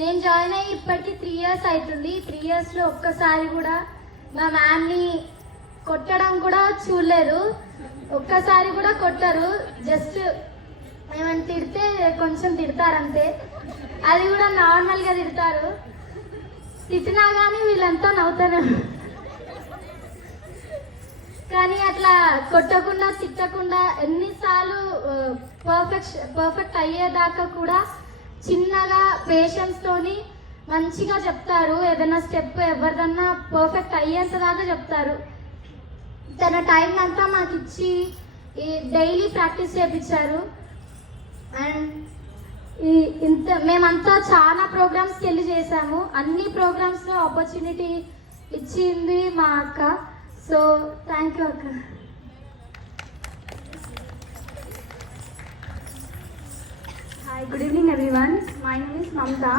నేను జాయిన్ అయ్యి ఇప్పటికి 3 years అవుతుంది. 3 yearsలో ఒక్కసారి కూడా మా మ్యామ్ని కొట్టడం కూడా చూడలేదు. ఒక్కసారి కూడా కొట్టరు, జస్ట్ ఏమైనా తిడితే కొంచెం తిడతారంతే, అది కూడా నార్మల్గా తిడతారు. తిట్టినా కానీ వీళ్ళంతా నవ్వుతారు. కానీ అట్లా కొట్టకుండా తిట్టకుండా ఎన్నిసార్లు పర్ఫెక్ట్ అయ్యేదాకా కూడా చిన్నగా పేషెన్స్తోని మంచిగా చెప్తారు. ఏదైనా స్టెప్ ఎవరిదన్నా పర్ఫెక్ట్ అయ్యేంత దాకా చెప్తారు. తన టైం అంతా మాకు ఇచ్చి డైలీ ప్రాక్టీస్ చేయించారు. అండ్ మేమంతా చాలా ప్రోగ్రామ్స్కి వెళ్ళి చేసాము. అన్ని ప్రోగ్రామ్స్లో ఆపర్చునిటీ ఇచ్చింది మా అక్క. సో థ్యాంక్ యూ అక్క. Hi, good evening everyone. My name is Mamta.